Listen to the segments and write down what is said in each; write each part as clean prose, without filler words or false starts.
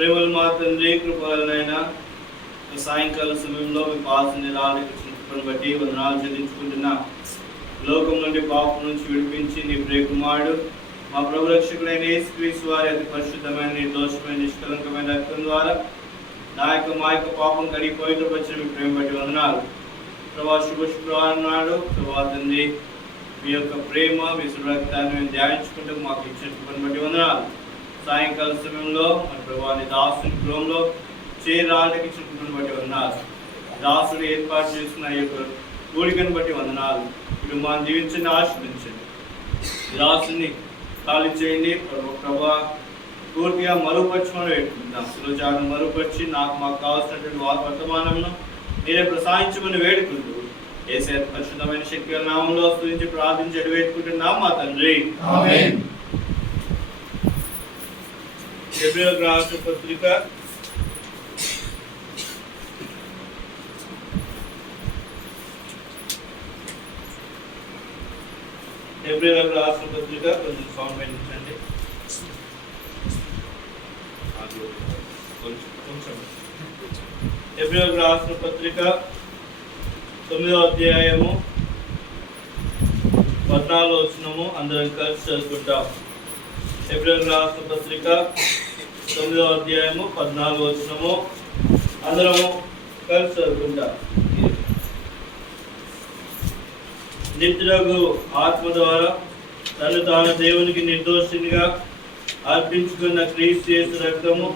ప్రేమలు మా తండ్రి, కృపలనైనా సాయంకాల సమయంలో మీ పాసని రాళ్ళని బట్టి వందనాలు చెల్లించుకుంటున్నా. లోకం నుండి పాపం నుంచి విడిపించి నీ ప్రియకుమారుడు మా ప్రభు రక్షకుడైన యేసుక్రీస్తు వారి అతి పరిశుద్ధమైన నిర్దోషమైన నిష్కలంకమైన రక్తం ద్వారా మా యొక్క పాపం కడిగి పవిత్రపరిచిన మీ ప్రేమ బట్టి వందనాలు. ప్రభా శుభ శుక్రవారం నాడు ప్రభా తండ్రి మీ యొక్క ప్రేమ మీ రక్తాన్ని మేము ధ్యానించుకుంటూ మాకు ఇచ్చిన బట్టి వందనాలు. సాయంకాల సమయంలో మన ప్రభాని దాసుని గృహంలో చేరాళ్ళకి ఇచ్చిన బట్టి వందనాలు. దాసుడు ఏర్పాటు చేసిన ఈ యొక్క కూడికను బట్టి వందనాలు. ఇప్పుడు మనం జీవించండి, ఆశీర్వదించండి. దాసుని ఖాళీ చేయండి ప్రభా, పూర్తిగా మరుగుపరచుకొని పెట్టుకుంటాం. సులోచారం మరుగుపరిచి మాకు కావాల్సినటువంటి వర్తమానంలో మీరే ప్రసాదించమని వేడుకుంటూ యేసయ్య పరిశుద్ధమైన శక్తి నామంలో స్తుతించి ప్రార్థించి వేడుకుంటున్నాం మా తండ్రి. ఆమేన్. హెబ్రీయులకు రాసిన పత్రిక కొంచెం సౌండ్ పెంచండి. హెబ్రీయులకు రాసిన పత్రిక 9వ అధ్యాయము 14వ వచనము అందరం కలిసి చదువుకుంటాం. హెబ్రీయులకు రాసిన పత్రిక 9వ అధ్యాయము 14వ వచనము అందరము కలిసి చదువుకుంటాం. నిత్యుడగు ఆత్మ ద్వారా తను తాను దేవునికి నిర్దోషినిగా అర్పించుకున్న క్రీస్తు యేసు రక్తము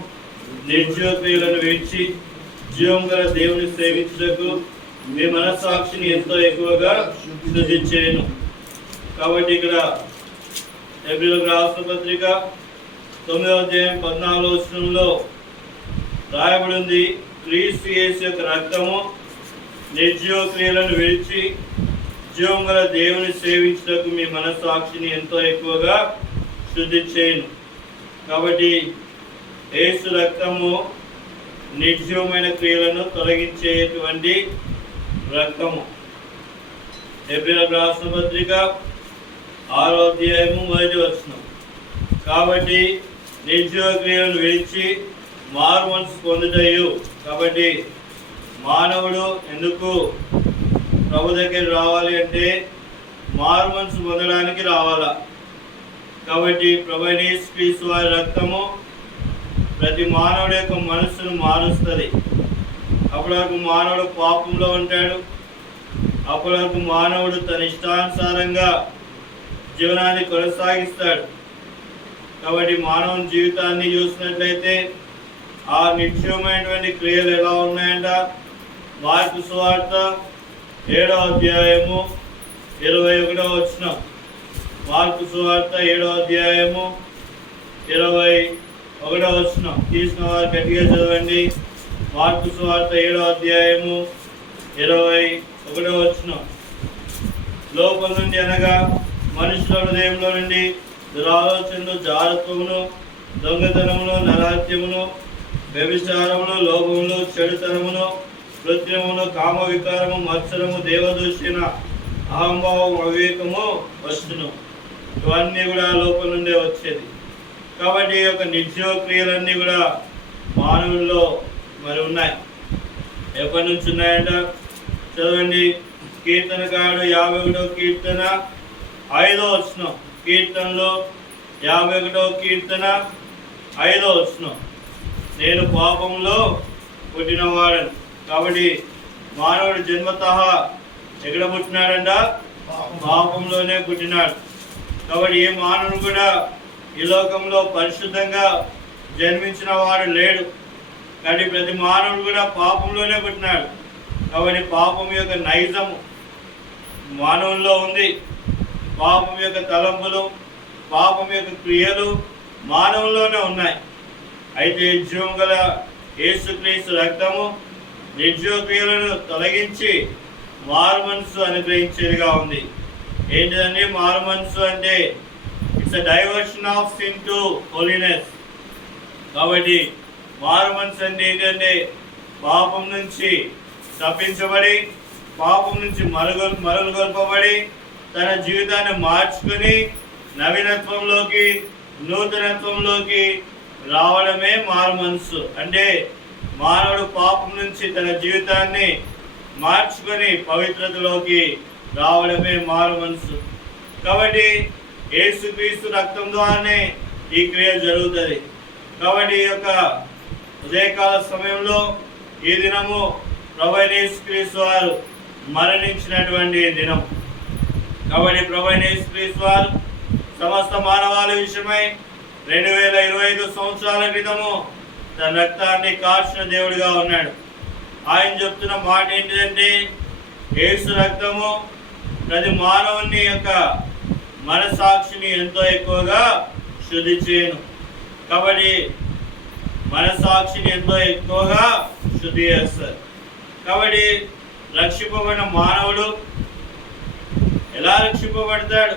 నిర్జీవ క్రియలను విడిచి జీవం గల దేవుని సేవించుటకు మీ మనస్సాక్షిని ఎంతో ఎక్కువగా శుద్ధించేను. కాబట్టి ఇక్కడ హెబ్రీయులకు రాసిన పత్రిక 9వ అధ్యాయం 14వ వచనంలో రాయబడి ఉంది, క్రీస్తు యేసు యొక్క రక్తము నిర్జీవ క్రియలను విడిచి జీవం గల దేవుని సేవించుటకు మీ మనస్సాక్షిని ఎంతో ఎక్కువగా శుద్ధి చేయను. కాబట్టి యేసు రక్తము నిర్జీవమైన క్రియలను తొలగించేటువంటి రక్తము. హెబ్రీయులకు రాసిన పత్రిక 6వ అధ్యాయము 1వ వచనం. కాబట్టి నిర్జీవ క్రియలను విడిచి మారు మనసు పొందుటయు. కాబట్టి మానవుడు ఎందుకు ప్రభు దగ్గర రావాలి అంటే మారు మనసు పొందడానికి రావాలా. కాబట్టి ప్రభు యేసుక్రీస్తు వారి రక్తము ప్రతి మానవుడి యొక్క మనస్సును మారుస్తుంది. అప్పటి వరకు మానవుడు పాపంలో ఉంటాడు. అప్పటి వరకు మానవుడు తన ఇష్టానుసారంగా జీవనాన్ని కొనసాగిస్తాడు. కాబట్టి మానవుని జీవితాన్ని చూసినట్లయితే ఆ నిర్జీవమైనటువంటి క్రియలు ఎలా ఉన్నాయంట. మార్కు సువార్త 7వ అధ్యాయము 21వ వచనం. మార్కు సువార్త 7వ అధ్యాయము 21వ వచనం. తీసిన వారు గట్టిగా చదవండి. మార్కు సువార్త 7వ అధ్యాయము 21వ వచనం. లోపల నుండి అనగా మనుషుల హృదయంలో నుండి దురాలోచనలు, జారత్వమును, దొంగతనమును, నరహత్యమును, వ్యభిచారమును, లోభమును, చెడుతనమును, కృత్రిమమును, కామ వికారము, మత్సరము, దేవదూషణ, అహంభావం, అవివేకము వచ్చును. ఇవన్నీ కూడా లోపల నుండే వచ్చేది. కాబట్టి ఈ యొక్క నిర్జీవ క్రియలన్నీ కూడా మానవుల్లో మరి ఉన్నాయి. ఎప్పటి నుంచి ఉన్నాయంట చదవండి. కీర్తనకారుడు 51వ కీర్తన 5వ వచనం. కీర్తనలో 51వ కీర్తన 5వ వచనం. నేను పాపంలో పుట్టినవాడను. కాబట్టి మానవుడు జన్మతః ఎక్కడ పుట్టినాడంట? పాపంలోనే పుట్టినాడు. కాబట్టి ఏ మానవుడు కూడా ఈ లోకంలో పరిశుద్ధంగా జన్మించిన వాడు లేడు. కాబట్టి ప్రతి మానవుడు కూడా పాపంలోనే పుట్టినాడు. కాబట్టి పాపం యొక్క నైజము మానవుల్లో ఉంది. పాపం యొక్క తలంపులు, పాపం యొక్క క్రియలు మానవుల్లోనే ఉన్నాయి. అయితే జీవం గల యేసుక్రీస్తు రక్తము నిర్జీవ క్రియలను తొలగించి మారు మనసు అనుగ్రహించేదిగా ఉంది. ఏంటిదండి మారు మనసు అంటే? It's a diversion of sin to holiness. కాబట్టి మారు మనసు అంటే ఏంటంటే పాపం నుంచి తప్పించబడి, పాపం నుంచి మరలుగొల్పబడి, తన జీవితాన్ని మార్చుకుని నవీనత్వంలోకి, నూతనత్వంలోకి రావడమే మారు మనసు. అంటే మానవుడు పాపం నుంచి తన జీవితాన్ని మార్చుకొని పవిత్రతలోకి రావడమే మారు మనసు. కాబట్టి యేసుక్రీస్తు రక్తం ద్వారానే ఈ క్రియ జరుగుతుంది. కాబట్టి ఈ యొక్క ఉదయకాల సమయంలో ఈ దినము ప్రభువైన యేసుక్రీస్తు వారు మరణించినటువంటి దినం. కాబట్టి ప్రభువైన యేసుక్రీస్తు వారు సమస్త మానవాళి విషయమై 2025 సంవత్సరాల క్రితము తన రక్తాన్ని కార్చిన దేవుడిగా ఉన్నాడు. ఆయన చెప్తున్న మాట ఏంటిదంటే, యేసు రక్తము ప్రతి మానవుని యొక్క మనసాక్షిని ఎంతో ఎక్కువగా శుద్ధి చేయను. కాబట్టి మనసాక్షిని ఎంతో ఎక్కువగా శుద్ధి చేస్తారు. కాబట్టి రక్షింపబడిన మానవుడు ఎలా రక్షింపబడతాడు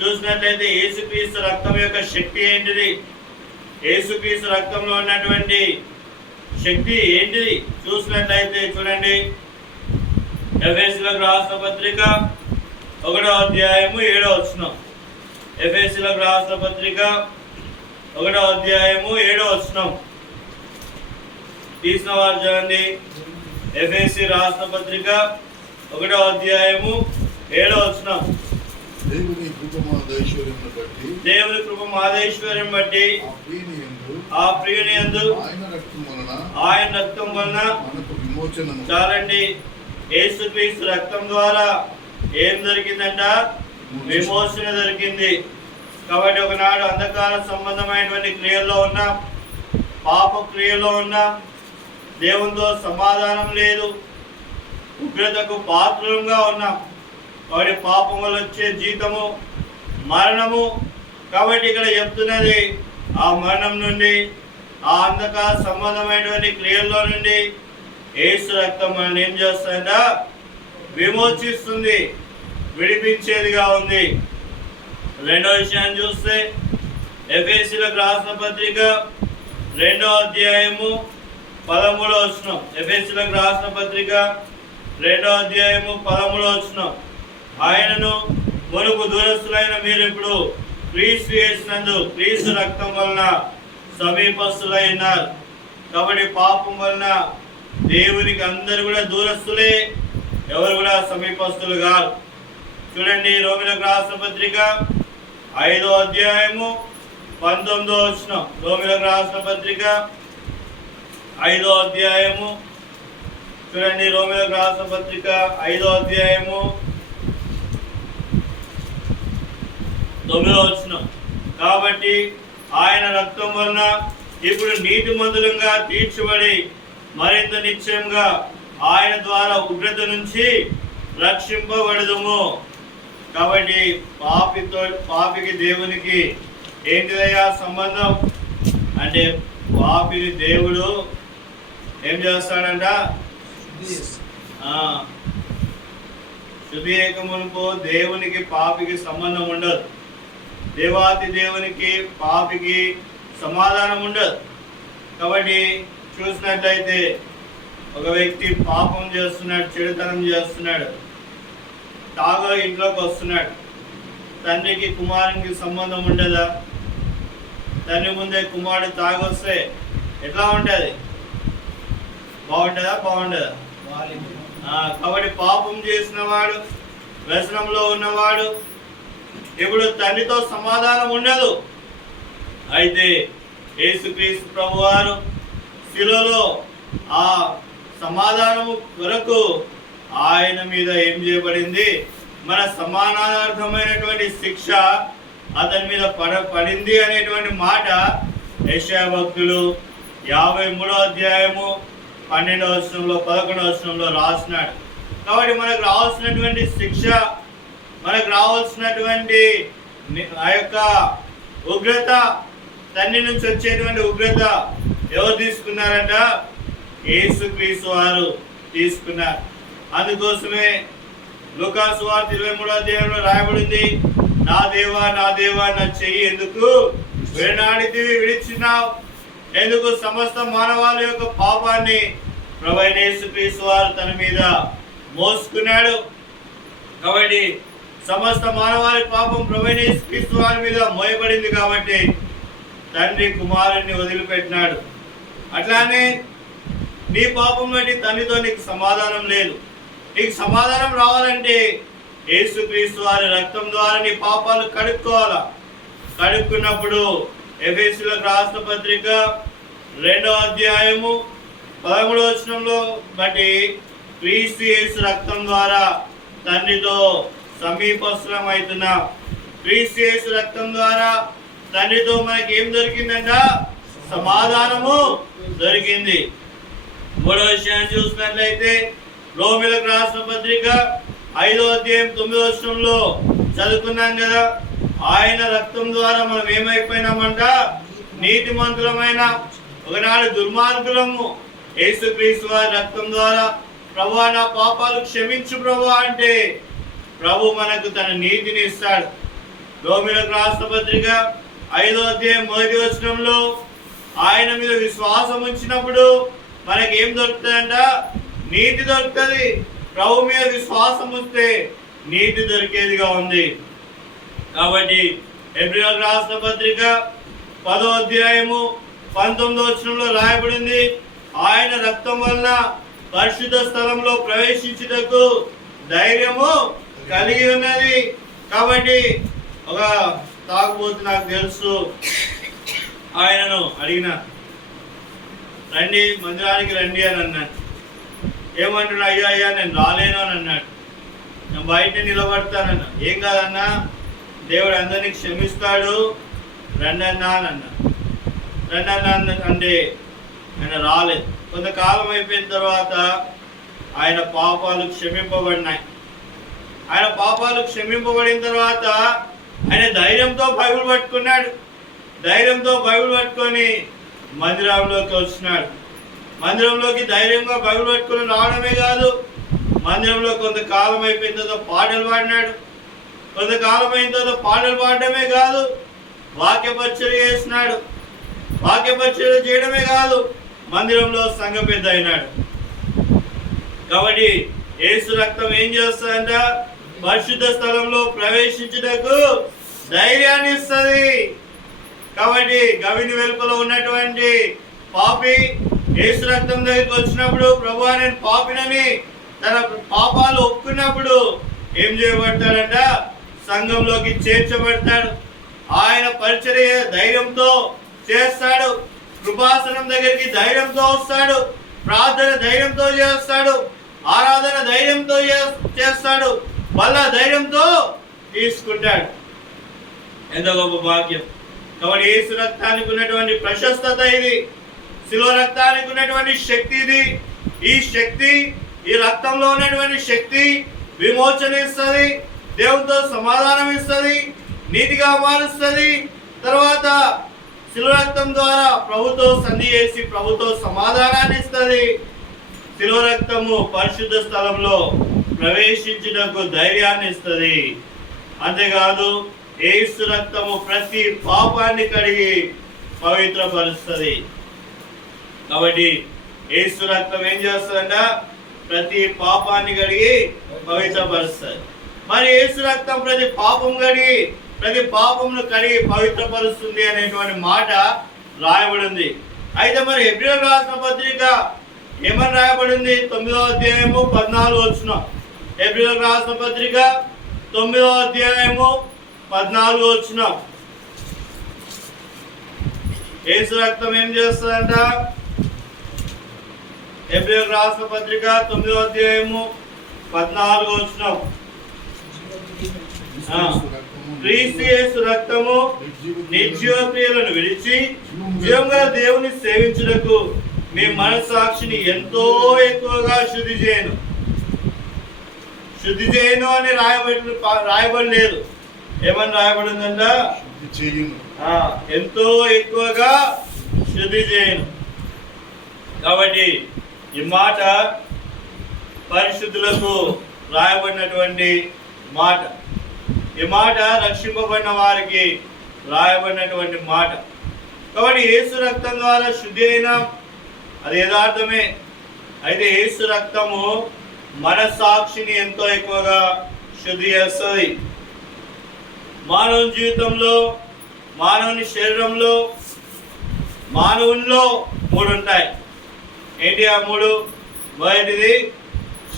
చూసినట్లయితే, యేసుక్రీస్తు రక్తం యొక్క శక్తి ఏంటిది, యేసుక్రీస్తు రక్తంలో ఉన్నటువంటి శక్తి ఏంటిది చూసినట్లయితే చూడండి. ఎఫెసీయులకు రాసిన పత్రిక 1వ అధ్యాయము 7వ వచనం. ఎఫెసీయులకు రాసిన పత్రిక 1వ అధ్యాయము 7వ వచనం తీసిన వారు చూడండి. ఎఫెసీ రాసిన పత్రిక 1వ అధ్యాయము 7వ వచనం. దేవుని కృప మహదైశ్వర్యం బట్టి ఆ ప్రియుని యందు ఆయన రక్తం వలన మనకు విమోచనము. చాలండి, యేసుక్రీస్తు రక్తం ద్వారా ఏం దొరికిందంట? విమోచన దొరికింది. కాబట్టి ఒకనాడు అంధకార సంబంధమైనటువంటి క్రియల్లో ఉన్నాం, పాప క్రియలో ఉన్నాం, దేవునితో సమాధానం లేదు, ఉగ్రతకు పాత్రలుగా ఉన్నాం. కాబట్టి పాపం వల్ల వచ్చే జీతము మరణము. కాబట్టి ఇక్కడ చెప్తున్నది, ఆ మరణం నుండి, ఆ అంధకార సంబంధమైనటువంటి క్రియల్లో నుండి యేసు రక్తం మనం ఏం చేస్తుందా? విమోచిస్తుంది, విడిపించేదిగా ఉంది. రెండో విషయాన్ని చూస్తే ఎఫెసీయులకు రాసిన పత్రిక 2వ అధ్యాయము 13వ వచనం. ఎఫెసీయులకు రాసిన పత్రిక 2వ అధ్యాయము 13వ వచనం. ఆయనను మునుపు దూరస్తులైన మీరు ఇప్పుడు క్రీస్తు యేసునందు క్రీస్తు రక్తం వలన సమీపస్తులై ఉన్నారు. కాబట్టి పాపం వలన దేవునికి అందరు కూడా దూరస్తులే, ఎవరు కూడా సమీపస్తులు కాదు. చూడండి, రోమీయులకు రాసిన పత్రిక 5వ అధ్యాయము 19వ వచనం. రోమీయులకు రాసిన పత్రిక 5వ అధ్యాయము చూడండి. రోమీయులకు రాసిన పత్రిక 5వ అధ్యాయము 9వ వచనం. కాబట్టి ఆయన రక్తం వలన ఇప్పుడు నీతిమంతులుగా తీర్చబడి మరింత నిశ్చయంగా ఆయన ద్వారా ఉగ్రత నుంచి రక్షింపబడదుము. కాబట్టి పాపికి దేవునికి ఏంటిదయ్యా సంబంధం అంటే, పాపిని దేవుడు ఏం చేస్తాడంట? శుద్ధి ఏకమునుకో దేవునికి పాపికి సంబంధం ఉండదు. దేవాతి దేవునికి పాపికి సమాధానం ఉండదు. కాబట్టి చూసినట్లయితే ఒక వ్యక్తి పాపం చేస్తున్నాడు, చెడుతనం చేస్తున్నాడు, తాగా ఇంట్లోకి వస్తున్నాడు. తండ్రికి కుమారునికి సంబంధం ఉండదా? తండ్రి ముందే కుమారుడు తాగొస్తే ఎట్లా ఉంటుంది? బాగుంటుందా? బాగుండదా? కాబట్టి పాపం చేసిన వాడు, వ్యసనంలో ఉన్నవాడు ఇప్పుడు తండ్రితో సమాధానం ఉండదు. అయితే యేసుక్రీస్తు ప్రభువారు శిలువలో ఆ సమాధానము కొరకు ఆయన మీద ఏం చేయబడింది? మన సమానార్థమైనటువంటి శిక్ష అతని మీద పడింది అనేటువంటి మాట యెషయా భక్తులు 53వ అధ్యాయము 12వ వచనంలో 11వ వచనంలో రాసినాడు. కాబట్టి మనకు రావాల్సినటువంటి శిక్ష, మనకు రావాల్సినటువంటి ఆ యొక్క ఉగ్రత, తండ్రి నుంచి వచ్చేటువంటి ఉగ్రత ఎవరు తీసుకున్నారంట? యేసుక్రీస్తు వారు తీసుకున్నారు. అందుకోసమే లూకాసు సువార్త 23వ అధ్యాయంలో రాయబడింది, నా దేవా నా దేవా నా చెయ్యి ఎందుకు వేనాడితివి, విడిచినావు ఎందుకు? సమస్త మానవాళి యొక్క పాపాన్ని ప్రభువైన యేసుక్రీస్తు వారు తన మీద మోసుకున్నాడు. కాబట్టి సమస్త మానవాళి పాపం ప్రభువైన యేసుక్రీస్తు వారి మీద మోయబడింది. కాబట్టి తండ్రి కుమారుణ్ణి వదిలిపెట్టినాడు. అట్లానే నీ పాపం బట్టి తండ్రితో నీకు సమాధానం లేదు. నీకు సమాధానం రావాలంటే యేసుక్రీస్తు వారి రక్తం ద్వారా నీ పాపాలు కడుక్కోవాలా. కడుక్కున్నప్పుడు ఎఫెసీయులకు రాసిన పత్రిక 2వ అధ్యాయము 13వ వచనంలో బట్టి క్రీస్తు యేసు రక్తం ద్వారా తండ్రితో సమీపస్థలం అవుతున్నాం. క్రీస్తు యేసు రక్తం ద్వారా తండ్రితో మనకి ఏం దొరికిందంట? సమాధానము దొరికింది. 3వ విషయాన్ని చూసినట్లయితే రోమీయులకు రాసిన పత్రిక 5వ అధ్యాయం 9వ వచనంలో చదువుకున్నాం కదా, ఆయన రక్తం ద్వారా మనం ఏమైపోయినామంట? నీతిమంతులమైన. ఒకనాడు దుర్మార్గులము, యేసుక్రీస్తు వారి రక్తం ద్వారా ప్రభువా నా పాపాలు క్షమించు ప్రభువా అంటే ప్రభు మనకు తన నీతిని ఇస్తాడు. రోమీయులకు రాసిన పత్రిక 5వ అధ్యాయం 1వ వచనంలో ఆయన మీద విశ్వాసం ఉంచినప్పుడు మనకి ఏం దొరుకుతుందంట? నీతి దొరుకుతుంది. ప్రభు మీద విశ్వాసం ఉంటే నీతి దొరికేదిగా ఉంది. కాబట్టి హెబ్రీయులకు రాసిన పత్రిక 10వ అధ్యాయము 19వ వచనంలో రాయబడింది, ఆయన రక్తం వలన పరిశుద్ధ స్థలంలో ప్రవేశించుటకు ధైర్యము కలిగి ఉన్నది. కాబట్టి ఒక తాగుబోతు నాకు తెలుసు, ఆయనను అడిగిన రండి మందిరానికి రండి అని అన్నాడు. ఏమంటున్నా? అయ్యా నేను రాలేను అని అన్నాడు. నేను బయట నిలబడతానన్నా. ఏం కాదన్నా, దేవుడు అందరినీ క్షమిస్తాడు, రండి అన్నా అని అన్నా. రండి అన్నా అంటే ఆయన రాలేదు. కొంతకాలం అయిపోయిన తర్వాత ఆయన పాపాలు క్షమింపబడినాయి. ఆయన పాపాలు క్షమింపబడిన తర్వాత ఆయన ధైర్యంతో బైబిల్ పట్టుకున్నాడు. ధైర్యంతో బైబిల్ పట్టుకొని మందిరంలోకి వచ్చినాడు. మందిరంలోకి ధైర్యంగా బైబిల్ పట్టుకొని రావడమే కాదు, మందిరంలో కొంతకాలం అయిపోయిన తర్వాత పాటలు పాడినాడు. కొంతకాలం అయిన తర్వాత పాటలు పాడడమే కాదు, వాక్య పరిచర్య చేసినాడు. వాక్య పరిచర్య చేయడమే కాదు, మందిరంలో సంఘ పెద్ద అయినాడు. కాబట్టి యేసు రక్తం ఏం చేస్తుందంట? పరిశుద్ధ స్థలంలో ప్రవేశించుటకు ధైర్యాన్ని ఇస్తుంది. కాబట్టి గవిని వెలుపల ఉన్నటువంటి పాపి యేసు రక్తం దగ్గరికి వచ్చినప్పుడు ప్రభువా నేను పాపినని తన పాపాలు ఒప్పుకున్నప్పుడు ఏం చేయబడతాడంట? సంఘంలోకి చేర్చబడతాడు. ఆయన పరిచర్య ధైర్యంతో చేస్తాడు. కృపాసనం దగ్గరికి ధైర్యంతో వస్తాడు. ప్రార్థన ధైర్యంతో చేస్తాడు. ఆరాధన ధైర్యంతో చేస్తాడు. మళ్ళా ధైర్యంతో తీసుకుంటాడు. ఎంత గొప్ప భాగ్యం. కాబట్టి యేసు రక్తానికి ఉన్నటువంటి ప్రశస్తత ఇది. శిలువ రక్తానికి ఉన్నటువంటి శక్తి ఇది. ఈ శక్తి, ఈ రక్తంలో ఉన్నటువంటి శక్తి విమోచన ఇస్తుంది, దేవునితో సమాధానం ఇస్తుంది, నీతిగా మారుస్తుంది. తర్వాత శిలువ రక్తం ద్వారా ప్రభుతో సంధి చేసి ప్రభుతో సమాధానాన్ని ఇస్తుంది. శిలువ రక్తము పరిశుద్ధ స్థలంలో ప్రవేశించుటకు ధైర్యాన్ని ఇస్తుంది. అంతేకాదు యేసు రక్తము ప్రతి పాపాన్ని కడిగి పవిత్రపరుస్తుంది. కాబట్టి యేసు రక్తం ఏం చేస్తుందంట? ప్రతి పాపాన్ని కడిగి పవిత్రపరుస్తుంది. మరి యేసు రక్తం ప్రతి పాపం కడిగి ప్రతి పాపమును కడిగి పవిత్రపరుస్తుంది అనేటువంటి మాట రాయబడింది. అయితే మరి హెబ్రీయులకు రాసిన పత్రిక ఏమని రాయబడింది? 9వ అధ్యాయము 14వ వచనం. హెబ్రీయులకు రాసిన పత్రిక 9వ అధ్యాయము 14వ వచనం. యేసు రక్తం ఏం చేస్తుందంట? హెబ్రీయులకు రాసిన పత్రిక 9వ అధ్యాయము 14వ వచనం. క్రీస్తు యేసు రక్తము నిర్జీవ క్రియలను విడిచి జీవంగా దేవుని సేవించుటకు మీ మనస్సాక్షిని ఎంతో ఎక్కువగా శుద్ధి చేయను అని రాయబడలేదు. ఏమని రాయబడిందంట? ఎంతో ఎక్కువగా శుద్ధి చేయను. కాబట్టి ఈ మాట పరిశుద్ధులకు రాయబడినటువంటి మాట. ఈ మాట రక్షింపబడిన వారికి రాయబడినటువంటి మాట. కాబట్టి యేసు రక్తం ద్వారా శుద్ధి అయినా అది యథార్థమే. అయితే యేసు రక్తము మన సాక్షిని ఎంతో ఎక్కువగా శుద్ధి చేస్తుంది. మానవ జీవితంలో, మానవుని శరీరంలో మానవుల్లో 3 ఉంటాయి. ఏంటి ఆ 3? మొదటిది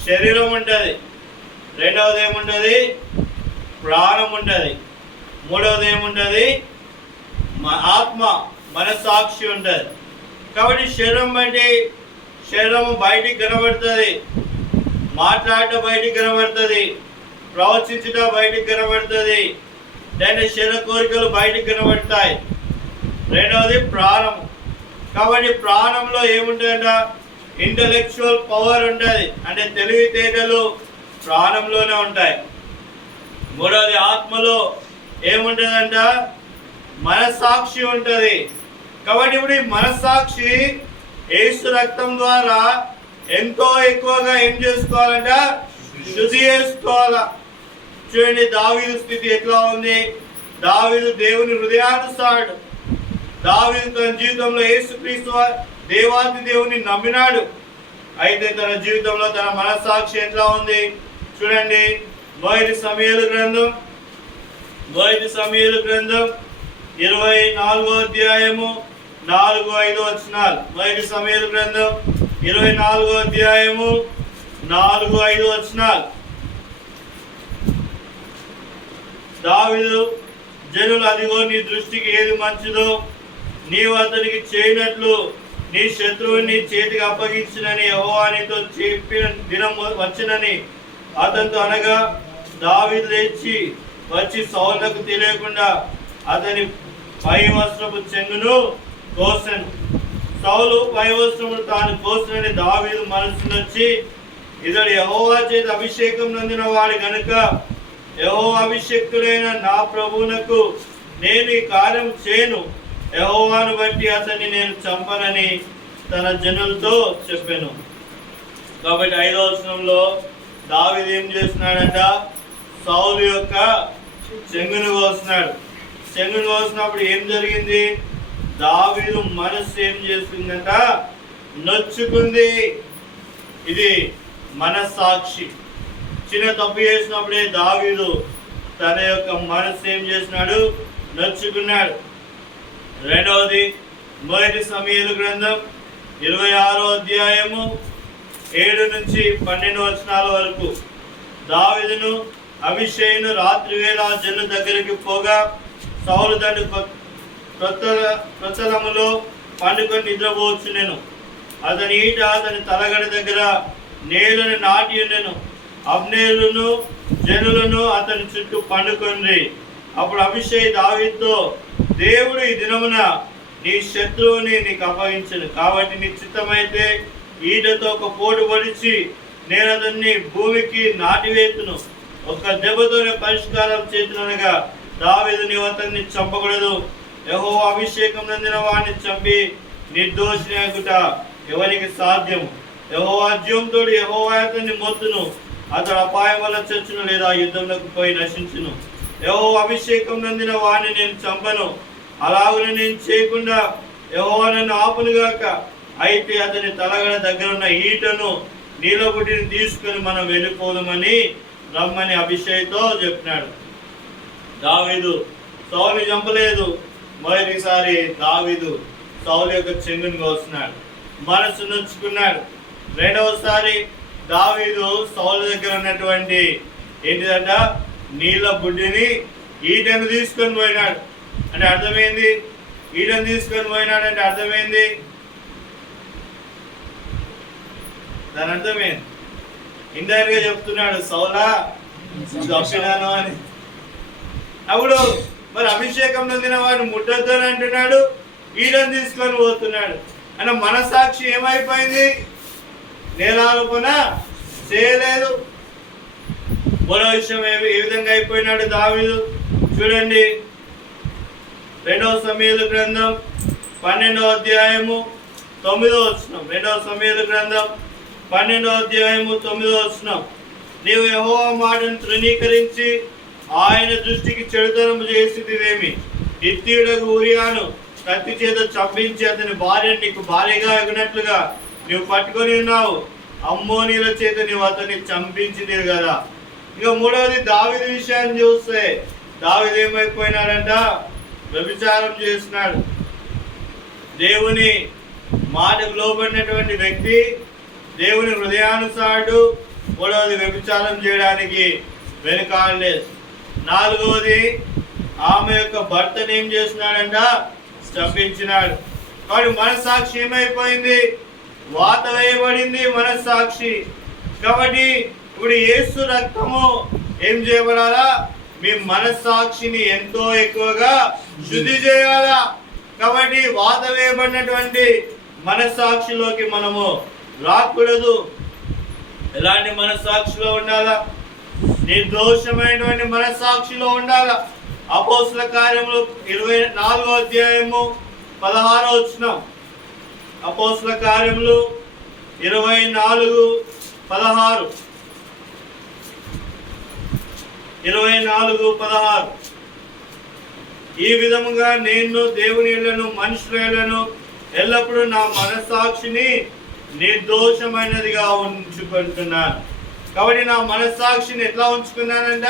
శరీరం ఉంటుంది, రెండవది ఏముంటుంది? ప్రాణం ఉంటుంది, మూడవది ఏముంటుంది? ఆత్మ మనస్సాక్షి ఉంటుంది. కాబట్టి శరీరం బయటికి కనబడుతుంది, మాట్లాడటం బయటికి కనబడుతుంది, ప్రవచించడం బయటికి కనబడుతుంది, దాని శరీర కోరికలు బయటికి కనబడతాయి. రెండవది ప్రాణం. కాబట్టి ప్రాణంలో ఏముంటుందంట? ఇంటలెక్చువల్ పవర్ ఉంటుంది, అంటే తెలివితేటలు ప్రాణంలోనే ఉంటాయి. మూడవది ఆత్మలో ఏముంటుందంట? మనస్సాక్షి ఉంటుంది. కాబట్టి ఇప్పుడు ఈ మనస్సాక్షి యేసు రక్తం ద్వారా ఎంతో ఎక్కువగా ఏం చేసుకోవాలంట? శుద్ధి చేసుకోవాలా. చూడండి దావీదు స్థితి ఎట్లా ఉంది. దావీదు దేవుని హృదయానుసారుడు. దావీదు తన జీవితంలో యేసుక్రీస్తు దేవాది దేవుని నమ్మినాడు. అయితే తన జీవితంలో తన మనస్సాక్షి ఎట్లా ఉంది చూడండి. మొదటి సమూయేలు గ్రంథం 24వ అధ్యాయము 4-5 వచనాలు. మొదటి సమూయేలు గ్రంథం 24వ అధ్యాయము 4-5 వచనాలు. దావీదు, జనులు అదిగో నీ దృష్టికి ఏది మంచిదో నీవు అతనికి చేయనట్లు నీ శత్రువుని నీ చేతికి అప్పగించినని యెహోవా నీతో చెప్పిన దినం వచ్చినని అతనితో అనగా, దావీదు లేచి వచ్చి సౌలుకు తెలియకుండా అతని పై వస్త్రపు చెంగును కోసెను. సౌలు పై వస్త్రము తాను కోసనని దావీదు మనసును వచ్చి, ఇతడు యెహోవా చేత అభిషేకం నందిన వాడు గనుక యెహోవా అభిషేక్తుడైన నా ప్రభువునకు నేను ఈ కార్యం చేయను, యెహోవాను బట్టి అతన్ని నేను చంపనని తన జనులతో చెప్పాను. కాబట్టి 5వ వచనంలో దావీదు ఏం చేస్తున్నాడంట? సౌలు యొక్క చెంగును కోస్తున్నాడు. చెంగును కోసినప్పుడు ఏం జరిగింది? దావీదు మనస్సు ఏం చేస్తుందంట? నొచ్చుకుంది. ఇది మనస్సాక్షి. చిన్న తప్పు చేసినప్పుడే దావీదు తన యొక్క మనస్సు ఏం చేసినాడు? నొచ్చుకున్నాడు. రెండవది మొదటి సమూయేలు గ్రంథం 26వ అధ్యాయము 7-12 వచనాల వరకు. దావీదును అభిషేయును రాత్రి వేళ జనుల దగ్గరికి పోగా సౌలు తండ్రి ప్రచలములో పండుకొని నిద్రపోవచ్చునేను. అతని ఈట అతని తలగడ దగ్గర నేలను నాటి ఉండెను. అబ్నేరును జనులను అతని చుట్టూ పండుకొని. అప్పుడు అభిషేక్ దావీదుతో, దేవుడు ఈ దినమున నీ శత్రువుని నీకు అప్పగించను, కాబట్టి నీ చిత్తమైతే ఈటతో ఒక పోటు పొడిచి నేను అతన్ని భూమికి నాటివేతును, ఒక దెబ్బతోనే పరిష్కారం చేతునగా దావీదు నీవు అతన్ని చంపకూడదు, యెహోవా అభిషేకం నందిన వాడిని చంపి నిర్దోషిని అగుట ఎవరికి సాధ్యము? యెహోవా జీవంతో యెహోవా అతన్ని మొత్తును, అతడు అపాయం వల్ల చచ్చును లేదా యుద్ధంలోకి పోయి నశించును. యెహోవా అభిషేకం నందిన వాడిని నేను చంపను, అలాగనే నేను చేయకుండా యెహోవా నన్ను ఆపునుగాక. అయితే అతని తలగడ దగ్గర ఉన్న ఈటను నీలబుడ్డిని తీసుకుని మనం వెళ్ళిపోదామని రమ్మని అభిషేక్తో చెప్పినాడు. దావీదు సౌలుని చంపలేదు. మొదటిసారి దావీదు సౌలు యొక్క చెంగును కోస్తున్నాడు, మనసు నొచ్చుకున్నాడు. రెండవసారి దావీదు సౌలు దగ్గర ఉన్నటువంటి ఏంటిదంట? నీళ్ళ బుడ్డిని ఈటను తీసుకొని పోయినాడు. అంటే అర్థమైంది? ఈటను తీసుకొని పోయినాడు అంటే అర్థమైంది? దాని అర్థమైంది ఇండైరెక్ట్ గా చెప్తున్నాడు, సౌలా చంపినాను అని. అప్పుడు మరి అభిషేకం నొందిన వాడిని ముట్టొద్దు అని అంటున్నాడు, ఈటను తీసుకొని పోతున్నాడు. అంటే మనసాక్షి ఏమైపోయింది? నేరారోపణ చేయలేదు. మరో విషయం ఏ విధంగా అయిపోయినాడు దావీదు చూడండి. 2వ సమూయేలు గ్రంథం 12వ అధ్యాయము 9వ వచనం. 2వ సమూయేలు గ్రంథం 12వ అధ్యాయము 9వ వచనం. నీవు యెహోవా మాటను తృణీకరించి ఆయన దృష్టికి చెడుతనం చేసిదివేమి? హిత్తీయుడగు ఊరియాను కత్తి చేత చంపించి అతని భార్యను నీకు భార్యగా ఎగినట్లుగా నీవు పట్టుకొని ఉన్నావు. అమ్మోనీల చేత నీవు అతన్ని చంపించింది కదా. ఇక మూడవది దావీదు విషయాన్ని చూస్తే దావీదు ఏమైపోయినాడంట? వ్యభిచారం చేస్తున్నాడు. దేవుని మాటకు లోబడినటువంటి వ్యక్తి దేవుని హృదయానుసారుడు. మూడవది, వ్యభిచారం చేయడానికి వెనుకాడలేదు. నాలుగవది, ఆమె యొక్క భర్తను ఏం చేస్తున్నాడంట? చంపించినాడు. కాబట్టి మనస్సాక్షి ఏమైపోయింది? వాత వేయబడింది మనస్సాక్షి. కాబట్టి ఇప్పుడు యేసు రక్తము ఏం చేయబడాలా? మీ మనస్సాక్షిని ఎంతో ఎక్కువగా శుద్ధి చేయాలా. కాబట్టి వాత వేయబడినటువంటి మనస్సాక్షిలోకి మనము రాకూడదు. ఎలాంటి మనస్సాక్షిలో ఉండాలా? నిర్దోషమైనటువంటి మనస్సాక్షిలో ఉండాలా. అపోస్తల కార్యములు 24వ అధ్యాయము 16వ వచనం. అపోస్తల కార్యములు 24:16. 24:16. ఈ విధముగా నేను దేవుని ఎడలను మనుషుల ఎడలను ఎల్లప్పుడూ నా మనస్సాక్షిని నిర్దోషమైనదిగా ఉంచుకుంటున్నాను. కాబట్టి నా మనస్సాక్షిని ఎట్లా ఉంచుకున్నానంట?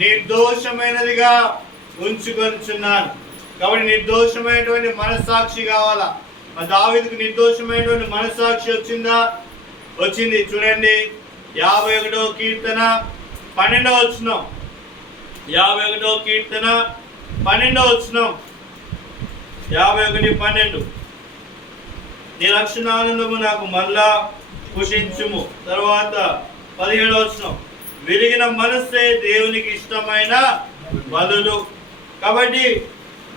నిర్దోషమైనదిగా ఉంచుకొనిచున్నాను. కాబట్టి నిర్దోషమైనటువంటి మనస్సాక్షి కావాలా. దావీదుకు నిర్దోషమైనటువంటి మనస్సాక్షి వచ్చిందా? వచ్చింది. చూడండి 51వ కీర్తన 12వ వచనం. 51వ కీర్తన 12వ వచనం. 51:12. నీ రక్షణానందము నాకు మళ్ళా కుషించుము. తర్వాత 17వ వచనం. విరిగిన మనస్సే దేవునికి ఇష్టమైన బలులు. కాబట్టి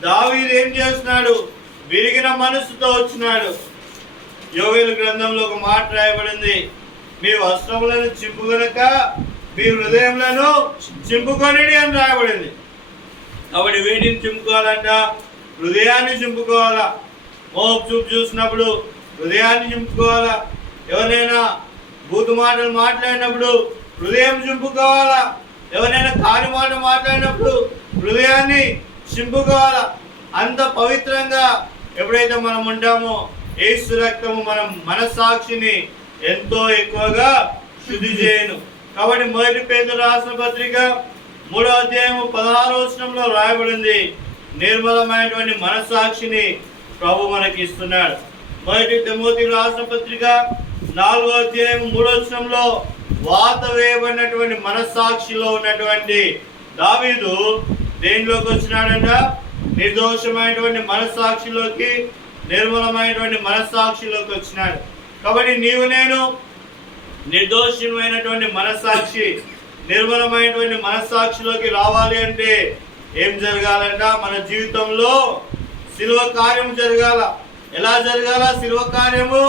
దావీదు ఏం చేస్తున్నాడు? విరిగిన మనస్సుతో వచ్చినాడు. యోవేలు గ్రంథంలో ఒక మాట రాయబడింది, మీ వస్త్రములను చింపుకొనక మీ హృదయములను చింపుకొనిడి అని రాయబడింది. కాబట్టి వేటిని చింపుకోవాలంట? హృదయాన్ని చింపుకోవాలా. మోహపు చూపు చూసినప్పుడు హృదయాన్ని చింపుకోవాలా. ఎవరైనా బూతు మాటలు మాట్లాడినప్పుడు హృదయం చింపుకోవాలా. ఎవరైనా కాని మాట మాట్లాడినప్పుడు హృదయాన్ని చింపుకోవాలా. అంత పవిత్రంగా ఎప్పుడైతే మనం ఉంటామో యేసు రక్తము మనం మనస్సాక్షిని ఎంతో ఎక్కువగా శుద్ధి చేయను. కాబట్టి మొదటి పేతురు రాసిన పత్రిక 3వ అధ్యాయము 16వ వచనంలో రాయబడింది, నిర్మలమైనటువంటి మనస్సాక్షిని ప్రభు మనకి ఇస్తున్నాడు. మొదటి తిమోతికి రాసిన పత్రిక 4వ అధ్యాయం 3వ వచనంలో వాత వేయబడినటువంటి మనస్సాక్షిలో ఉన్నటువంటి దావీదు దేనిలోకి వచ్చినాడంట? నిర్దోషమైనటువంటి మనస్సాక్షిలోకి, నిర్మలమైనటువంటి మనస్సాక్షిలోకి వచ్చినాడు. కాబట్టి నీవు నేను నిర్దోషమైనటువంటి మనస్సాక్షి, నిర్మలమైనటువంటి మనస్సాక్షిలోకి రావాలి అంటే ఏం జరగాలంట? మన జీవితంలో శిలువ కార్యము జరగాల. ఎలా జరగాల? శిలువ కార్యము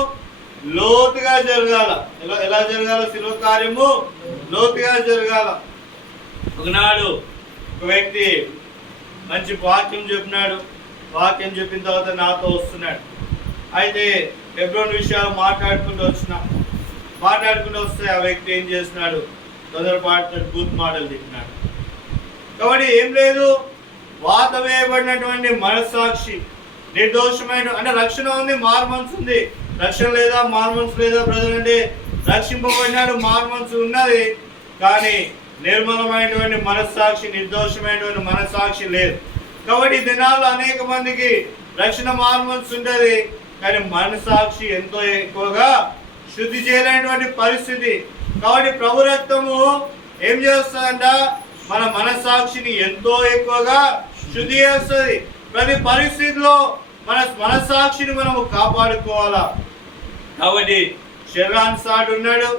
లోతుగా జరగాల. ఎలా జరగాల? శిలువ కార్యము లోతుగా జరగాల. ఒకనాడు ఒక వ్యక్తి మంచి వాక్యం చెప్పినాడు. వాక్యం చెప్పిన తర్వాత నాతో వస్తున్నాడు. అయితే హెబ్రోన్ విషయాలు మాట్లాడుకుంటూ వస్తే ఆ వ్యక్తి ఏం చేస్తున్నాడు? తొందరపాటు బూత్ మాటలు తిప్పినాడు. కాబట్టి ఏం లేదు, వాత వేయబడినటువంటి మనస్సాక్షి, నిర్దోషమైన అంటే రక్షణ ఉంది, మారుమనసు ఉంది. రక్షణ లేదా, మారుమనసు లేదా బ్రదర్ అంటే రక్షింపబడినాడు, మారుమనసు ఉన్నది, కానీ నిర్మలమైనటువంటి మనస్సాక్షి, నిర్దోషమైనటువంటి మనస్సాక్షి లేదు. కాబట్టి ఈ దినాల్లో అనేక మందికి రక్షణ మారుమనసు ఉంటుంది, కానీ మనస్సాక్షి ఎంతో ఎక్కువగా శుద్ధి చేయలేనటువంటి పరిస్థితి. కాబట్టి ప్రభు రక్తము ఏం చేస్తుందంట? మన మనస్సాక్షిని ఎంతో ఎక్కువగా శుద్ధి చేస్తుంది. ప్రతి పరిస్థితిలో మన మనస్సాక్షిని మనము కాపాడుకోవాలా. కాబట్టి శరీరానుసారుడు ఉన్నాడు.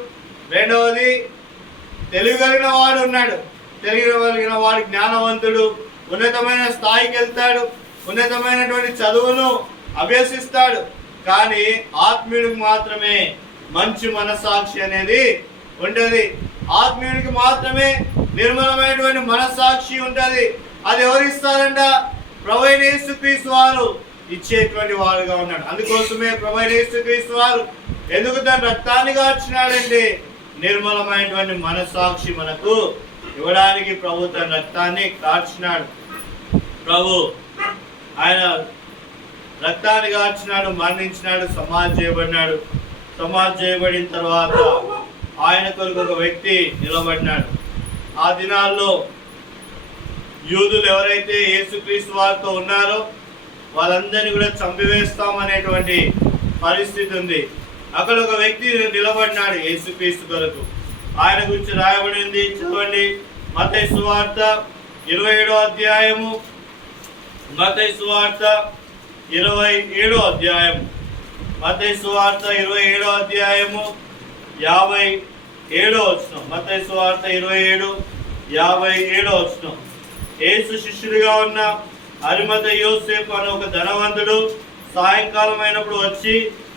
రెండవది తెలియగలిగిన వాడు ఉన్నాడు. తెలియగలిగిన వాడు జ్ఞానవంతుడు, ఉన్నతమైన స్థాయికి వెళ్తాడు, ఉన్నతమైనటువంటి చదువును అభ్యసిస్తాడు. కానీ ఆత్మీయుడికి మాత్రమే మంచి మనస్సాక్షి అనేది ఉంటుంది. ఆత్మీయుడికి మాత్రమే నిర్మలమైనటువంటి మనస్సాక్షి ఉంటుంది. అది ఎవరు ఇస్తారంట? ప్రభువైన యేసుక్రీస్తు వారు ఇచ్చేటువంటి వారుగా ఉన్నాడు. అందుకోసమే ప్రభువైన యేసుక్రీస్తు వారు ఎందుకు తన రక్తాన్ని కార్చినాడంటే నిర్మలమైనటువంటి మనస్సాక్షి మనకు ఇవ్వడానికి ప్రభు తన రక్తాన్ని కార్చినాడు. ప్రభు ఆయన రక్తాన్ని కార్చినాడు, మరణించినాడు, సమాధి చేయబడినాడు. సమాధి చేయబడిన తర్వాత ఆయన కొరకు ఒక వ్యక్తి నిలబడినాడు. ఆ దినాల్లో యూదులు ఎవరైతే యేసుక్రీస్తు వారితో ఉన్నారో వాళ్ళందరినీ కూడా చంపివేస్తామనేటువంటి పరిస్థితి ఉంది. అక్కడ ఒక వ్యక్తి నిలబడినాడు యేసుక్రీస్తు కొరకు. ఆయన గురించి రాయబడింది, చదవండి. మత్తయి సువార్త 27వ అధ్యాయము, మత్తయి సువార్త 27వ అధ్యాయము, మత్తయి సువార్త 27వ అధ్యాయము 57వ వచనం. మత్తయి సువార్త 27:57 వచనం. యేసు శిష్యుడిగా ఉన్న అరిమతయి యోసేపు అనే ఒక ధనవంతుడు సాయంకాలం అయినప్పుడు వచ్చి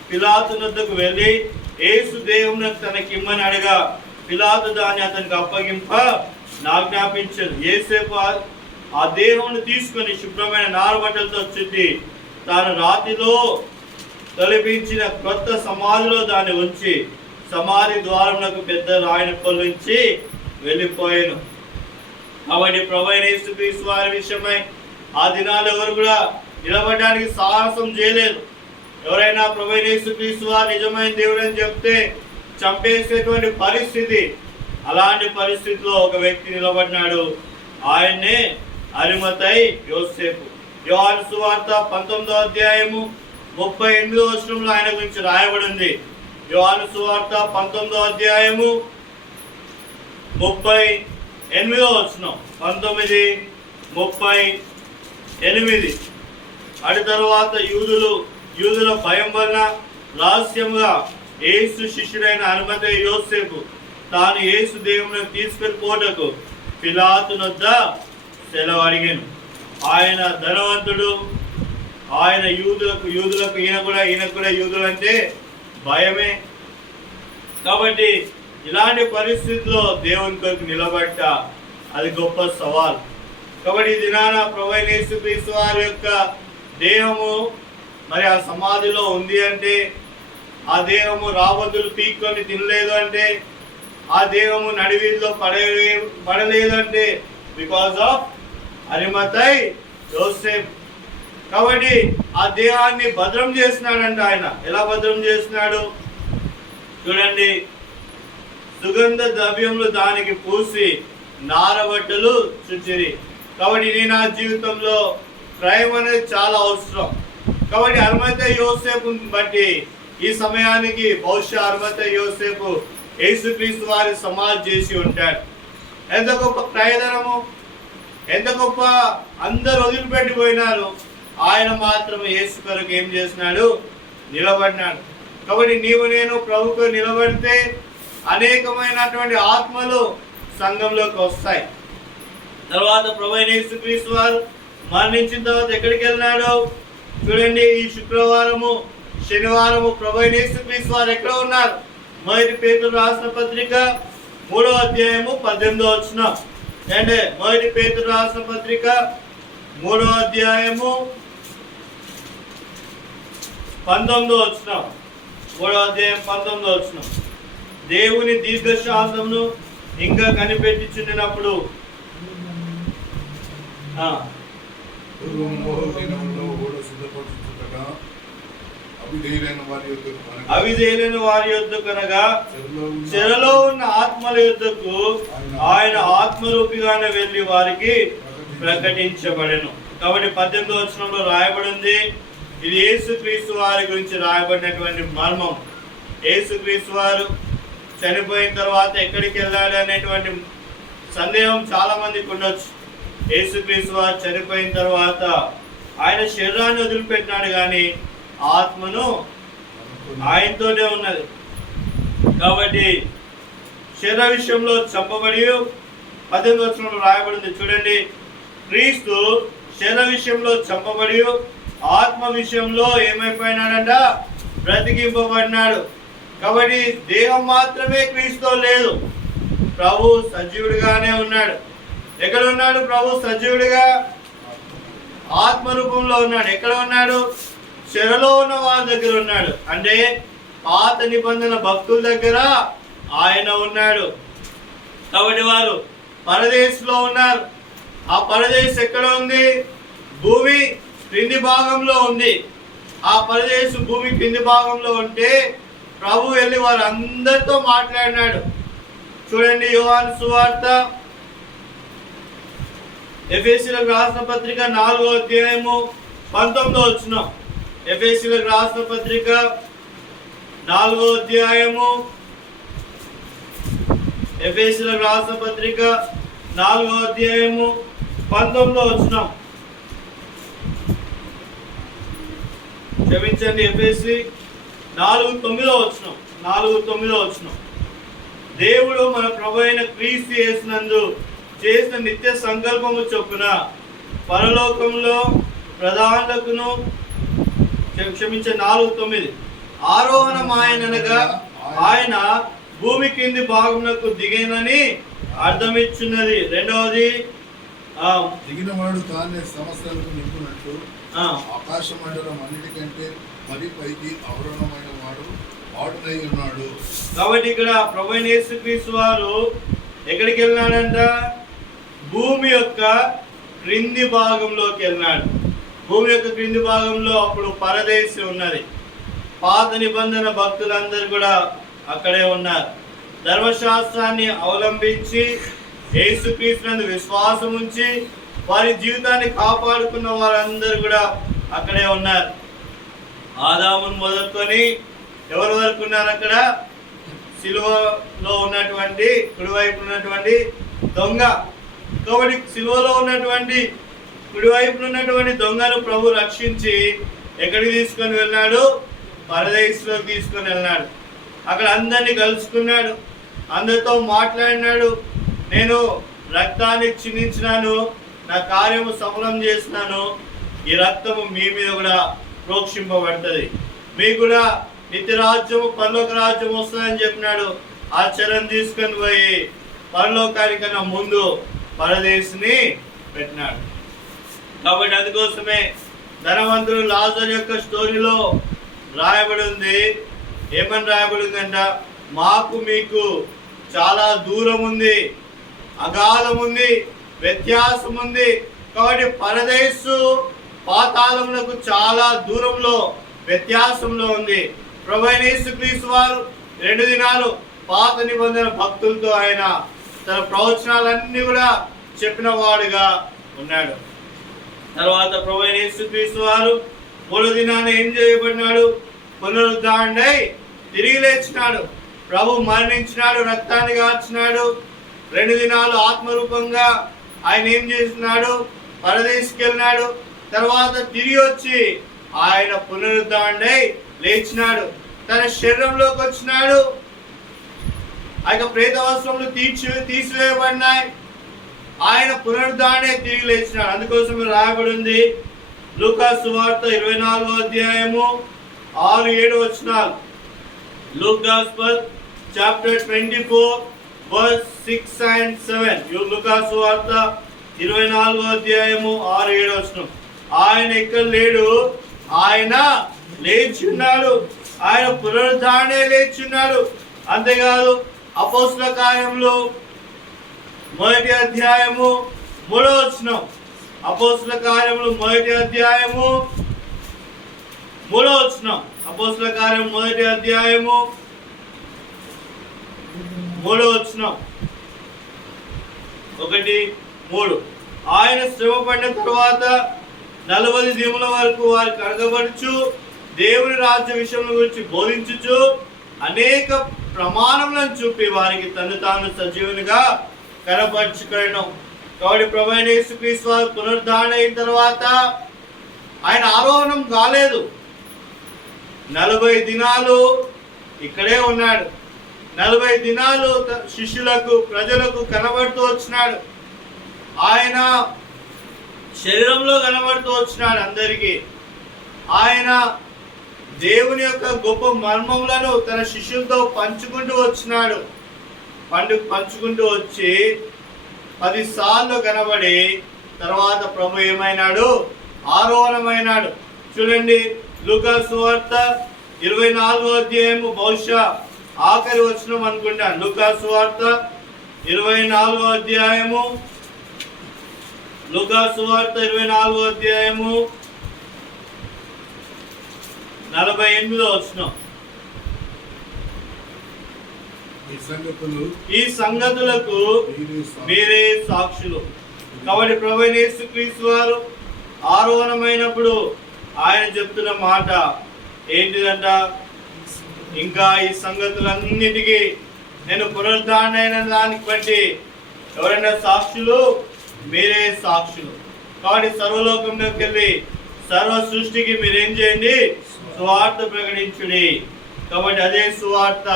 పిలాతు వద్దకు వెళ్ళి యేసు దేవునికి తనకిమ్మని అడగా పిలాతు దాన్ని అతనికి అప్పగింప ఆజ్ఞాపించాడు. యోసేపు ఆ దేహమును తీసుకొని శుభ్రమైన నారబట్టలతో చుట్టి తాను రాతిలో తొలపించిన క్రొత్త సమాధిలో దాన్ని ఉంచి సమాధి ద్వారమునకు పెద్ద రాయిని పొల్లించి వెళ్ళిపోయాను. కాబట్టి ప్రభువైన యేసుక్రీస్తు వారి విషయమై ఆ దినాలు ఎవరు కూడా నిలబడడానికి సాహసం చేయలేదు. ఎవరైనా ప్రభువైన యేసుక్రీస్తు వారు నిజమైన దేవుడు అని చెప్తే చంపేసేటువంటి పరిస్థితి. అలాంటి పరిస్థితిలో ఒక వ్యక్తి నిలబడినాడు. ఆయన్నే అరిమతయి యోసేపు. యోహాను సువార్త 19వ అధ్యాయము 38వ వచనంలో ఆయన గురించి రాయబడింది. యోహాను సువార్త 19వ అధ్యాయము 38వ వచనం, 19:38. అటు తర్వాత యూదుల భయం వలన రహస్యంగా యేసు శిష్యుడైన అరిమతయి యోసేపు తాను యేసు దేవుని తీసుకొని పోటకు పిలాతు వద్ద సెలవు అడిగాను. ఆయన ధనవంతుడు, ఆయన యూదులకు ఈయన కూడా యూదులు అంటే భయమే. కాబట్టి ఇలాంటి పరిస్థితుల్లో దేవుని కొరకు నిలబడ్డ అది గొప్ప సవాల్. కాబట్టి ఈ దినాన ప్రభువైన యేసుక్రీస్తు వారి యొక్క దేహము మరి ఆ సమాధిలో ఉంది అంటే, ఆ దేహము రాబందులు పీక్కొని తినలేదు అంటే, ఆ దేహము నడివీధిలో పడలేదు అంటే బికాస్ ఆఫ్ అరిమతయి యోసేపు. కాబట్టి ఆ దేహాన్ని భద్రం చేసినాడంట. ఆయన ఎలా భద్రం చేసినాడు చూడండి. సుగంధ ద్రవ్యములు దానికి పూసి నారబట్టలు చుచ్చిరి. కాబట్టి ఇది నా జీవితంలో క్రైమ్ అనేది చాలా అవసరం. కాబట్టి అరిమతయి యోసేపుని బట్టి ఈ సమయానికి బహుశా అరిమతయి యోసేపు యేసుక్రీస్తు వారి సమాధి చేసి ఉంటాడు. ఎంత గొప్ప ప్రయోజనము, ఎంత గొప్ప. అందరు వదిలిపెట్టిపోయినారు, ఆయన మాత్రం యేసు కొరకు ఏం చేసినాడు? నిలబడినాడు. కాబట్టి నీవు నేను ప్రభువుకు నిలబడితే అనేకమైనటువంటి ఆత్మలు సంఘంలోకి వస్తాయి. తర్వాత ప్రభువైన యేసుక్రీస్తు వారు మరణించిన తర్వాత ఎక్కడికి వెళ్ళినాడు చూడండి. ఈ శుక్రవారము శనివారము ప్రభువైన యేసుక్రీస్తు వారు ఎక్కడ ఉన్నారు? మొదటి పేతురు రాసిన పత్రిక 3వ అధ్యాయము 18వ వచనం. అంటే మొదటి పేతురు రాసిన పత్రిక 3వ అధ్యాయము 19వ వచనం. 3వ అధ్యాయం 19వ వచనం. దేవుని దీర్ఘశాంతమును ఇంకా కనిపెట్టించినప్పుడు అవిధేయులైన వారి యొద్దకు కనగా చెరలో ఉన్న ఆత్మల యొద్దకు ఆయన ఆత్మరూపిగానే వెళ్ళి వారికి ప్రకటించబడెను. కాబట్టి 18వ వచనంలో రాయబడింది. ఇది యేసుక్రీస్తు వారి గురించి రాయబడినటువంటి మర్మం. యేసుక్రీస్తు వారు చనిపోయిన తర్వాత ఎక్కడికి వెళ్ళాలి అనేటువంటి సందేహం చాలా మందికి ఉండొచ్చు. యేసుక్రీస్తు వారు చనిపోయిన తర్వాత ఆయన శరీరాన్ని వదిలిపెట్టినాడు, కానీ ఆత్మను ఆయనతోనే ఉన్నది. కాబట్టి శరీర విషయంలో చంపబడి 18వ వచనంలో రాయబడింది చూడండి. క్రీస్తు శరీర విషయంలో చంపబడి ఆత్మ విషయంలో ఏమైపోయినాడంట? బ్రతికింపబడినాడు. కాబట్టి దేహం మాత్రమే క్రీస్తుతో లేదు, ప్రభు సజీవుడిగానే ఉన్నాడు. ఎక్కడ ఉన్నాడు ప్రభు? సజీవుడిగా ఆత్మ రూపంలో ఉన్నాడు. ఎక్కడ ఉన్నాడు? చెరలో ఉన్న వారి దగ్గర ఉన్నాడు. అంటే పాత నిబంధన భక్తుల దగ్గర ఆయన ఉన్నాడు. కాబట్టి వారు పరదేశంలో ఉన్నారు. ఆ పరదేశం ఎక్కడ ఉంది? భూమి క్రింది భాగంలో ఉంది. ఆ పరదేశం భూమి క్రింది భాగంలో ఉంటే ప్రభు వెళ్ళి వారు అందరితో మాట్లాడినాడు. చూడండి, యోహాను సువార్త ఎఫెసీయులకు రాసిన పత్రిక 4వ అధ్యాయము 19వ వచనం. ఎఫెసీయులకు రాసిన పత్రిక 4వ అధ్యాయము. ఎఫెసీయులకు రాసిన పత్రిక 4వ అధ్యాయము 19వ వచనం. క్షమించండి, ఎఫెసీ 4:9వ వచనం. 4:9వ వచనం. దేవుడు మన ప్రభు అయిన క్రీస్తు యేసునందు చేసిన నిత్య సంకల్పము చొప్పున పరలోకంలో ప్రధానులకును, క్షమించండి 4:9, ఆరోహణమాయనగా ఆయన భూమి కింది భాగమునకు దిగేనని అర్థమిచ్చున్నది. రెండవది, దిగినవాడు తానే సమస్తాలకు నింపునట్టు ఆకాశ మండలం అన్నిటికంటే మరి పైకి ఆవరణమైన వాడు వాడునై ఉన్నాడు. కాబట్టి ఇక్కడ ప్రభువైన యేసుక్రీస్తు వారు ఎక్కడికి వెళ్ళినాడంట? భూమి యొక్క క్రింది భాగంలోకి వెళ్ళినాడు. భూమి యొక్క క్రింది భాగంలో అప్పుడు పరదేశి ఉన్నది. పాత నిబంధన భక్తులందరూ కూడా అక్కడే ఉన్నారు. ధర్మశాస్త్రాన్ని అవలంబించి యేసుక్రీస్తునందు విశ్వాసం ఉంచి వారి జీవితాన్ని కాపాడుకున్న వారందరూ కూడా అక్కడే ఉన్నారు. ఆదామును మొదలుకొని ఎవరి వరకు ఉన్నారు అక్కడ? సిలువలో ఉన్నటువంటి, కుడివైపు ఉన్నటువంటి దొంగ. కాబట్టి సిలువలో ఉన్నటువంటి కుడివైపు ఉన్నటువంటి దొంగను ప్రభు రక్షించి ఎక్కడికి తీసుకొని వెళ్ళినాడు? పరదేశంలోకి తీసుకొని వెళ్ళినాడు. అక్కడ అందరినీ కలుసుకున్నాడు, అందరితో మాట్లాడినాడు. నేను రక్తాన్ని చిందించినాను, నా కార్యము సఫలం చేసినాను, ఈ రక్తము మీ మీద కూడా ప్రోక్షింపబడుతుంది, మీకు కూడా నిత్యరాజ్యము పరలోక రాజ్యం వస్తుందని చెప్పినాడు. ఆ చరణ్ తీసుకొని పోయి పరలోకానికన్నా ముందు పరదేశిని పెట్టినాడు. కాబట్టి అందుకోసమే ధనవంతుడు లాజరు యొక్క స్టోరీలో రాయబడి ఉంది. ఏమని రాయబడి ఉందంట? మాకు మీకు చాలా దూరం ఉంది, అగాధం ఉంది, వ్యత్యాసం ఉంది. కాబట్టి పరదేశు పాతాళమునకు చాలా దూరంలో, వ్యత్యాసంలో ఉంది. ప్రభువైన యేసుక్రీస్తు వారు 2 దినాలు పాత నిబంధన భక్తులతో ఆయన తన ప్రవచనాలన్నీ కూడా చెప్పిన వాడుగా ఉన్నాడు. తర్వాత ప్రభువైన యేసుక్రీస్తు వారు 3వ దినాన ఏం చేయబడినాడు? పునరుద్ధరణై తిరిగి లేచినాడు. ప్రభు మరణించినాడు, రక్తాన్ని కార్చినాడు. 2 దినాలు ఆత్మరూపంగా ఆయన ఏం చేసినాడు? పరదేశికి వెళ్ళినాడు. తర్వాత తిరిగి వచ్చి ఆయన పునరుద్ధరణై లేచినాడు. తన శరీరంలోకి వచ్చినాడు. ఆ యొక్క ప్రేత వస్త్రములు తీసివేయబడినాయి. ఆయన పునరుద్ధరణే తిరిగి లేచినాడు. అందుకోసం రాయబడి ఉంది లూకా సువార్త 24వ అధ్యాయము 6-7 వచనాలు. Luke gospel chapter 24 verse 6 and 7. లూకా సువార్త 24వ అధ్యాయము 6-7 వచనం. ఆయన ఇక్కడ లేడు, ఆయన లేచున్నాడు. ఆయన పునరుద్ధరణే లేచున్నాడు. అంతేకాదు అపోస్తల కార్యములు 1వ అధ్యాయము 3వ వచనం. అపోస్తల కార్యములు 1వ అధ్యాయము 3వ వచనం. అపోస్తల కార్యం 1వ అధ్యాయము 3వ వచనం. 1:3. ఆయన శ్రమ పడిన తర్వాత 40 దినముల వరకు వారు కడగబడుచు దేవుని రాజ్య విషయముల గురించి బోధించుచు అనేక ప్రమాణములను చూపి వారికి తను తాను సజీవునిగా కనపరుచుకొనెను. కాబట్టి ప్రభువైన యేసుక్రీస్తు వారు పునరుద్ధరణ అయిన తర్వాత ఆయన ఆరోహణం కాలేదు. 40 దినాలు ఇక్కడే ఉన్నాడు. 40 దినాలు శిష్యులకు, ప్రజలకు కనబడుతూ వచ్చినాడు. ఆయన శరీరంలో కనబడుతూ వచ్చినాడు అందరికీ. ఆయన దేవుని యొక్క గొప్ప మర్మములను తన శిష్యులతో పంచుకుంటూ వచ్చినాడు. పంచుకుంటూ వచ్చి 10 సార్లు కనబడి తర్వాత ప్రభు ఏమైనాడు? ఆరోహణమైనాడు. చూడండి, లూకా సువార్త 24వ అధ్యాయము, బహుశా ఆఖరి వచనం అనుకుంటాను. లూకా సువార్త 24వ అధ్యాయము, లూకా సువార్త 24వ అధ్యాయము 48వ వచనం. ఈ సంగతులకు మీరే సాక్షులు. కాబట్టి ప్రభువైన యేసుక్రీస్తు వారు ఆరోహణమైనప్పుడు ఆయన చెప్తున్న మాట ఏంటిదంట? ఇంకా ఈ సంగతులన్నిటికీ నేను పునరుద్ధారణ దానికి బట్టి ఎవరైనా సాక్షులు, మీరే సాక్షులు. కాబట్టి సర్వలోకంలోకి వెళ్ళి సర్వ సృష్టికి మీరేం చేయండి? సువార్త ప్రకటించుడి. కాబట్టి అదే సువార్త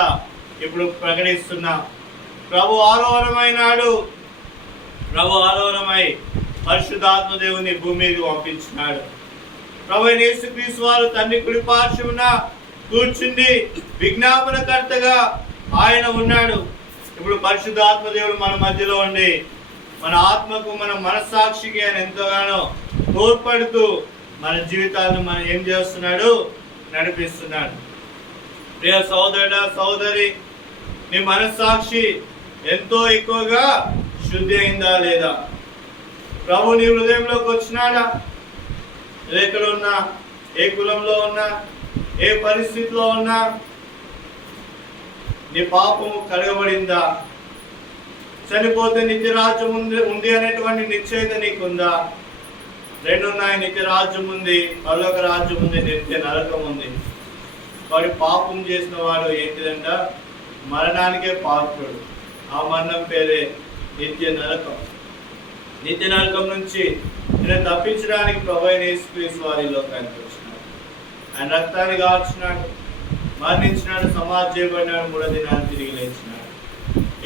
ఇప్పుడు ప్రకటిస్తున్నా. ప్రభు ఆరోహణమైనాడు. ప్రభు ఆరోహణమై పరిశుద్ధాత్మ దేవుని భూమి మీదకి పంపించినాడు. ప్రభు యేసుక్రీస్తు వారు తండ్రి కుడి పార్శ్వమున కూర్చుండి విజ్ఞాపనకర్తగా ఆయన ఉన్నాడు. ఇప్పుడు పరిశుద్ధాత్మ దేవుడు మన మధ్యలో ఉండి మన ఆత్మకు, మన మనస్సాక్షికి ఆయన ఎంతగానో తోడ్పడుతూ మన జీవితాలను మనం ఏం చేస్తున్నాడు? నడిపిస్తున్నాడు. ప్రియ సోదరుడా, సోదరి, నీ మనస్సాక్షి ఎంతో ఎక్కువగా శుద్ధి అయిందా లేదా? ప్రభు నీ హృదయంలోకి వచ్చినాడా? ఎక్కడ ఉన్నా, ఏ కులంలో ఉన్నా, ఏ పరిస్థితిలో ఉన్నా, నీ పాపము కడగబడిందా? చనిపోతే నిత్యరాజ్యం ఉంది అనేటువంటి నిశ్చయిత నీకుందా? రెండున్నాయి, నిత్యరాజ్యం ఉంది, పరలోక రాజ్యం ఉంది, నిత్య నరకం ఉంది. వాడు పాపం చేసిన వాడు ఏంటిదంట? మరణానికే పాత్రుడు. ఆ మరణం పేరే నిత్య నరకం. నిత్య నరకం నుంచి నేను తప్పించడానికి ప్రభు యేసుక్రీస్తు వారి లోకానికి వచ్చినాడు. ఆయన రక్తాన్ని కాల్చినాడు, మరణించినాడు, సమాధి చేయబడినాడు, 3వ దినాన్ని తిరిగి లేచినాడు.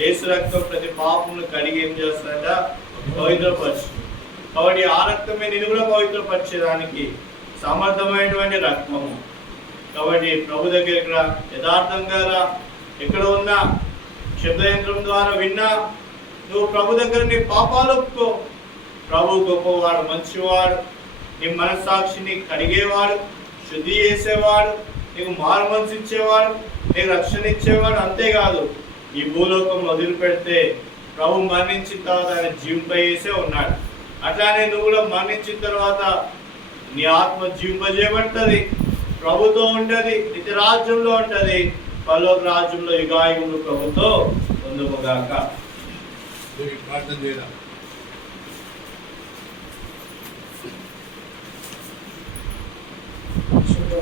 యేసు రక్తం ప్రతి పాపమును కడిగి ఏం చేస్తాడ? పవిత్రపరచు. కాబట్టి ఆ రక్తమే నిన్ను కూడా పవిత్రపరిచేదానికి సమర్థమైనటువంటి రక్తము. కాబట్టి ప్రభు దగ్గరికి రా, యథార్థంగా రా. ఎక్కడ ఉన్నా, శబ్దయంత్రం ద్వారా విన్నా, నువ్వు ప్రభు దగ్గర నీ పాపాలు ఒప్పుకో. ప్రభు గొప్పవాడు, మంచివాడు, నీ మనస్సాక్షిని కడిగేవాడు, శుద్ధి చేసేవాడు, నీకు మారు మనసు ఇచ్చేవాడు, నీకు రక్షణ ఇచ్చేవాడు. అంతేకాదు, ఈ భూలోకంలో వదిలిపెడితే ప్రభు మరణించిన తర్వాత ఆయన జీవింపజేసే ఉన్నాడు. అట్లానే నువ్వు కూడా మరణించిన తర్వాత నీ ఆత్మ జీవింపజేయబడుతుంది, ప్రభుతో ఉంటుంది, నిత్య రాజ్యంలో ఉంటుంది, పరలోక రాజ్యంలో యుగాయుగులు ప్రభుతో పొందుకోగాక. ప్రార్థన చేయడం. శుభ్ర